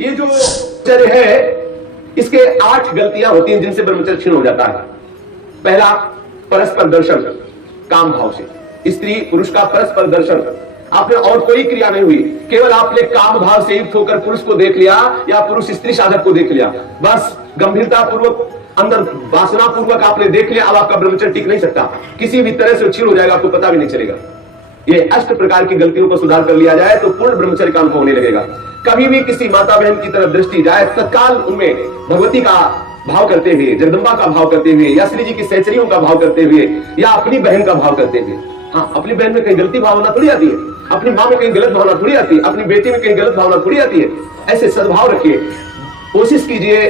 ये जो ब्रह्मचर्य है इसके 8 गलतियां होती हैं जिनसे ब्रह्मचर्य क्षीण हो जाता है। पहला, परस्पर दर्शन काम भाव से। स्त्री पुरुष का परस्पर दर्शन, आपने और कोई क्रिया नहीं हुई, केवल आपने काम भाव से युक्त होकर पुरुष को देख लिया या पुरुष स्त्री साधक को देख लिया, बस गंभीरता पूर्वक अंदर वासना पूर्वक आपने देख लिया। अब आपका ब्रह्मचर्य टिक नहीं सकता, किसी भी तरह से क्षीण हो जाएगा, आपको पता भी नहीं चलेगा। ये 8 प्रकार की गलतियों को सुधार कर लिया जाए तो पूर्ण ब्रह्मचर्य का अनुभव होने लगेगा। कभी भी किसी माता बहन की तरफ दृष्टि जाए, तत्काल उनमें भगवती का भाव करते हुए, जगदम्बा का भाव करते हुए, या श्री जी की सहचरियों का भाव करते हुए, या अपनी बहन का भाव करते हुए। हाँ, अपनी बहन में कहीं गलती भावना थोड़ी आती है, अपनी माँ में कहीं गलत भावना थोड़ी आती है, अपनी बेटी में कहीं गलत भावना थोड़ी आती है। ऐसे सद्भाव रखिए, कोशिश कीजिए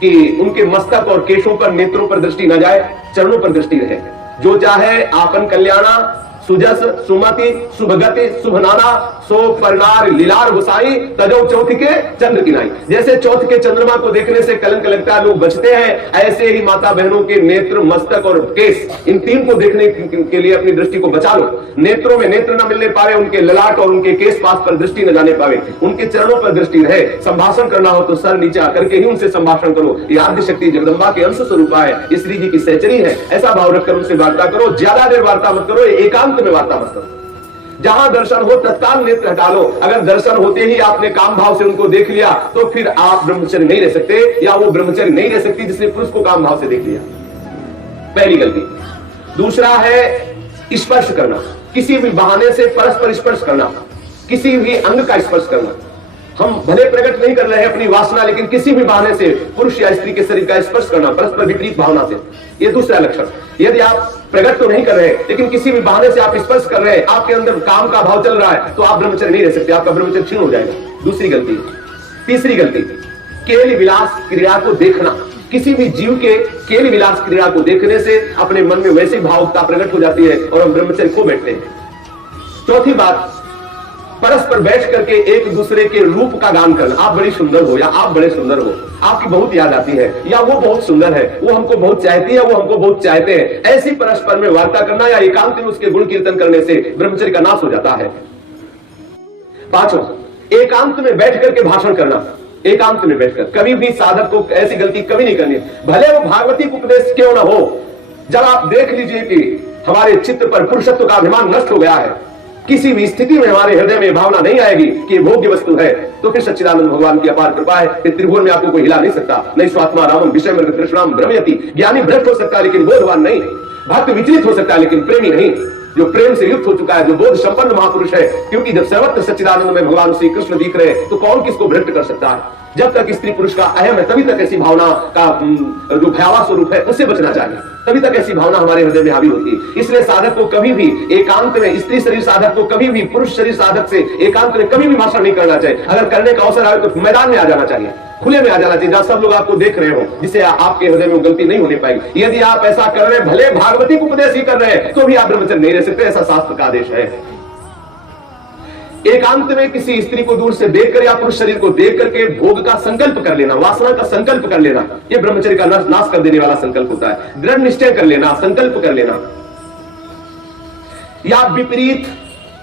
कि उनके मस्तक और केशों पर, नेत्रों पर दृष्टि न जाए, चरणों पर दृष्टि रहे। जो चाहे आपन कल्याणा सुजस सुमति शुभगति शुभनाना सो परनार लीलार गुसाई तजो चौथ के चंद्र किनाई। जैसे चौथ के चंद्रमा को देखने से कलंक लगता है, लोग बचते हैं, ऐसे ही माता बहनों के नेत्र, मस्तक और केश, इन 3 को देखने के लिए अपनी दृष्टि को बचा लो। नेत्रों में नेत्र न मिलने पावे, उनके ललाट और उनके केश पास पर दृष्टि न जाने पावे, उनके चरणों पर दृष्टि रहे। संभाषण करना हो तो सर नीचे आकर के ही उनसे संभाषण करो। ये आद्य शक्ति जगदम्बा के अंश स्वरूपा है, श्री जी की सहचरी है, ऐसा भाव रखकर उनसे वार्ता करो। ज्यादा देर वार्ता मत करो, एकांत में वार्ता मत करो। जहां दर्शन हो तत्काल नेत्र हटा लो। अगर दर्शन होते ही आपने काम भाव से उनको देख लिया तो फिर आप ब्रह्मचर्य नहीं रह सकते, या वो ब्रह्मचर्य नहीं रह सकती जिसने पुरुष को काम भाव से देख लिया। पहली गलती। दूसरा है स्पर्श करना, किसी भी बहाने से परस्पर स्पर्श करना, किसी भी अंग का स्पर्श करना। हम भले प्रकट नहीं कर रहे हैं अपनी वासना, लेकिन किसी भी बहाने से पुरुष या स्त्री के शरीर का स्पर्श करना परस्पर विपरीत भावना से, ये दूसरा लक्षण। यदि आप प्रकट तो नहीं कर रहे लेकिन किसी भी बहाने से आप स्पर्श कर रहे हैं, आपके अंदर काम का भाव चल रहा है, तो आप ब्रह्मचर्य नहीं रह सकते, आपका ब्रह्मचर्य क्षीण हो जाएगा। दूसरी गलती। तीसरी गलती, केवल विलास क्रिया को देखना। किसी भी जीव के केवल विलास क्रिया को देखने से अपने मन में वैसी भावुकता प्रकट हो जाती है और हम ब्रह्मचर्य खो बैठते हैं। चौथी बात, परस्पर बैठ करके एक दूसरे के रूप का गान करना। आप बड़ी सुंदर हो, या आप बड़े सुंदर हो, आपकी बहुत याद आती है, या वो बहुत सुंदर है, वो हमको बहुत चाहती है, वो हमको बहुत चाहते हैं। ऐसी परस्पर में वार्ता करना या एकांत में उसके गुण कीर्तन करने से ब्रह्मचर्य का नाश हो जाता है। पांचों, एकांत में बैठ करके भाषण करना। एकांत में बैठकर कभी भी साधक को ऐसी गलती कभी नहीं करनी, भले वो भागवती उपदेश क्यों ना हो। जब आप देख लीजिए कि हमारे चित्त पर पुरुषत्व का अभिमान नष्ट हो गया है, किसी भी स्थिति में हमारे हृदय में भावना नहीं आएगी कि भोग्य वस्तु है, तो फिर सच्चिदानंद भगवान की अपार कृपा है कि त्रिभुवन में आपको कोई हिला नहीं सकता। नहीं स्वात्मा रामम विषय मृग कृष्णाम भ्रमयति। ज्ञानी भ्रष्ट हो सकता है लेकिन बोधवान नहीं, भक्त विचलित हो सकता है लेकिन प्रेमी नहीं। जो प्रेम से युक्त हो चुका है, जो बोध संपन्न महापुरुष है, क्योंकि जब सर्वत्र सच्चिदानंद में भगवान श्री कृष्ण दिख रहे तो कौन किसको भ्रष्ट कर सकता है। जब तक स्त्री पुरुष का अहम है तभी तक ऐसी भावना का जो भयावह स्वरूप है उससे बचना चाहिए, तभी तक ऐसी भावना हमारे हृदय में हावी होती है। इसलिए साधक को कभी भी एकांत में, स्त्री शरीर साधक को कभी भी पुरुष शरीर साधक से एकांत में कभी भी भाषण नहीं करना चाहिए। अगर करने का अवसर आए तो मैदान में आ जाना चाहिए, खुले में आ जाना चाहिए, जहां सब लोग आपको देख रहे हो, जिससे आपके हृदय में गलती नहीं होने पाएगी। यदि आप ऐसा कर रहे हैं, भले भागवती को उपदेश ही कर रहे हैं, तो भी आप ब्रह्मचर्य नहीं रह सकते, ऐसा शास्त्र का आदेश है। एकांत में किसी स्त्री को दूर से देखकर या पुरुष शरीर को देख करके भोग का संकल्प कर लेना, वासना का संकल्प कर लेना, यह ब्रह्मचर्य का नाश कर देने वाला संकल्प होता है। दृढ़ निश्चय कर लेना, संकल्प कर लेना। या विपरीत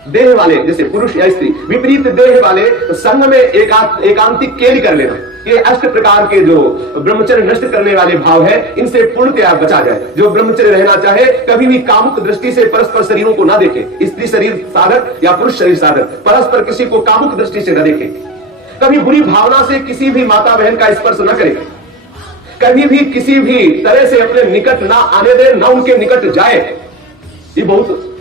देह वाले, जैसे पुरुष या स्त्री विपरीत देह वाले संग में एकांतिक केली कर लेना। ये 8 प्रकार के जो ब्रह्मचर्य नष्ट करने वाले भाव है, इनसे पूर्णतया बचा जाए। जो ब्रह्मचर्य रहना चाहे कभी भी कामुक दृष्टि से परस्पर शरीरों को ना देखे। स्त्री शरीर साधक या पुरुष शरीर साधक परस्पर किसी को कामुक दृष्टि से न देखे। कभी बुरी भावना से किसी भी माता बहन का स्पर्श न करे। कभी भी किसी भी तरह से अपने निकट ना आने दे, ना उनके निकट जाए। ये बहुत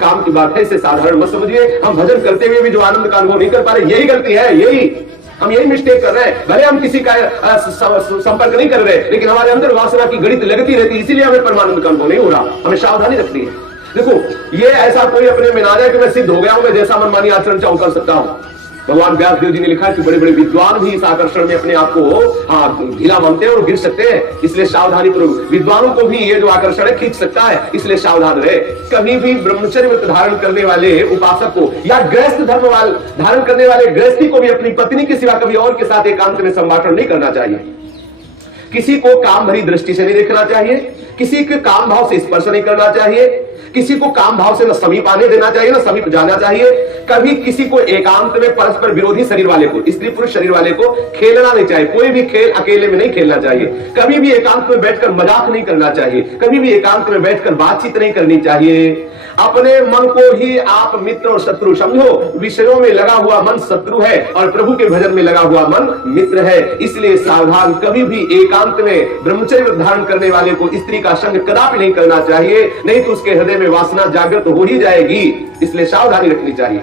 काम की बात है, इसे साधारण मत समझिए। हम भजन करते हुए भी जो आनंद का अनुभव नहीं कर पा रहे, यही गलती है, हम यही मिस्टेक कर रहे हैं। भले हम किसी का संपर्क नहीं कर रहे, लेकिन हमारे अंदर वासना की गणित लगती रहती है, इसीलिए हमें परमानंद का अनुभव नहीं हो रहा। हमें सावधानी रखनी है। देखो, ये ऐसा कोई अपने में ना जाए कि मैं सिद्ध हो गया हूं, मैं जैसा मनमानी आचरण चाहूं कर सकता हूं। भगवान व्यास देव जी ने लिखा है कि बड़े बड़े विद्वान भी इस आकर्षण में अपने आप को ढीला मानते हैं और गिर सकते हैं। इसलिए सावधानी पूर्वक, विद्वानों को भी ये जो आकर्षण है खींच सकता है, इसलिए सावधान रहे। कभी भी ब्रह्मचर्य व्रत धारण करने वाले उपासक को या गृहस्थ धर्म धारण करने वाले गृहस्थी को भी अपनी पत्नी के सिवा कभी और के साथ एकांत में संभाषण नहीं करना चाहिए। किसी को काम भरी दृष्टि से नहीं देखना चाहिए, किसी के काम भाव से स्पर्श नहीं करना चाहिए, किसी को काम भाव से न समीप आने देना चाहिए, न समीप जाना चाहिए। कभी किसी को एकांत में परस्पर विरोधी शरीर वाले को, स्त्री पुरुष शरीर वाले को खेलना नहीं चाहिए। कोई भी खेल अकेले में नहीं खेलना चाहिए। कभी भी एकांत में बैठकर मजाक नहीं करना चाहिए। कभी भी एकांत में बैठकर बातचीत नहीं करनी चाहिए। अपने मन को ही आप मित्र और शत्रु समझो। विषयों में लगा हुआ मन शत्रु है और प्रभु के भजन में लगा हुआ मन मित्र है। इसलिए सावधान, कभी भी एकांत में ब्रह्मचर्य धारण करने वाले को स्त्री का संग कदापि नहीं करना चाहिए, नहीं तो उसके हृदय में वासना जागृत हो ही जाएगी। इसलिए सावधानी रखनी चाहिए।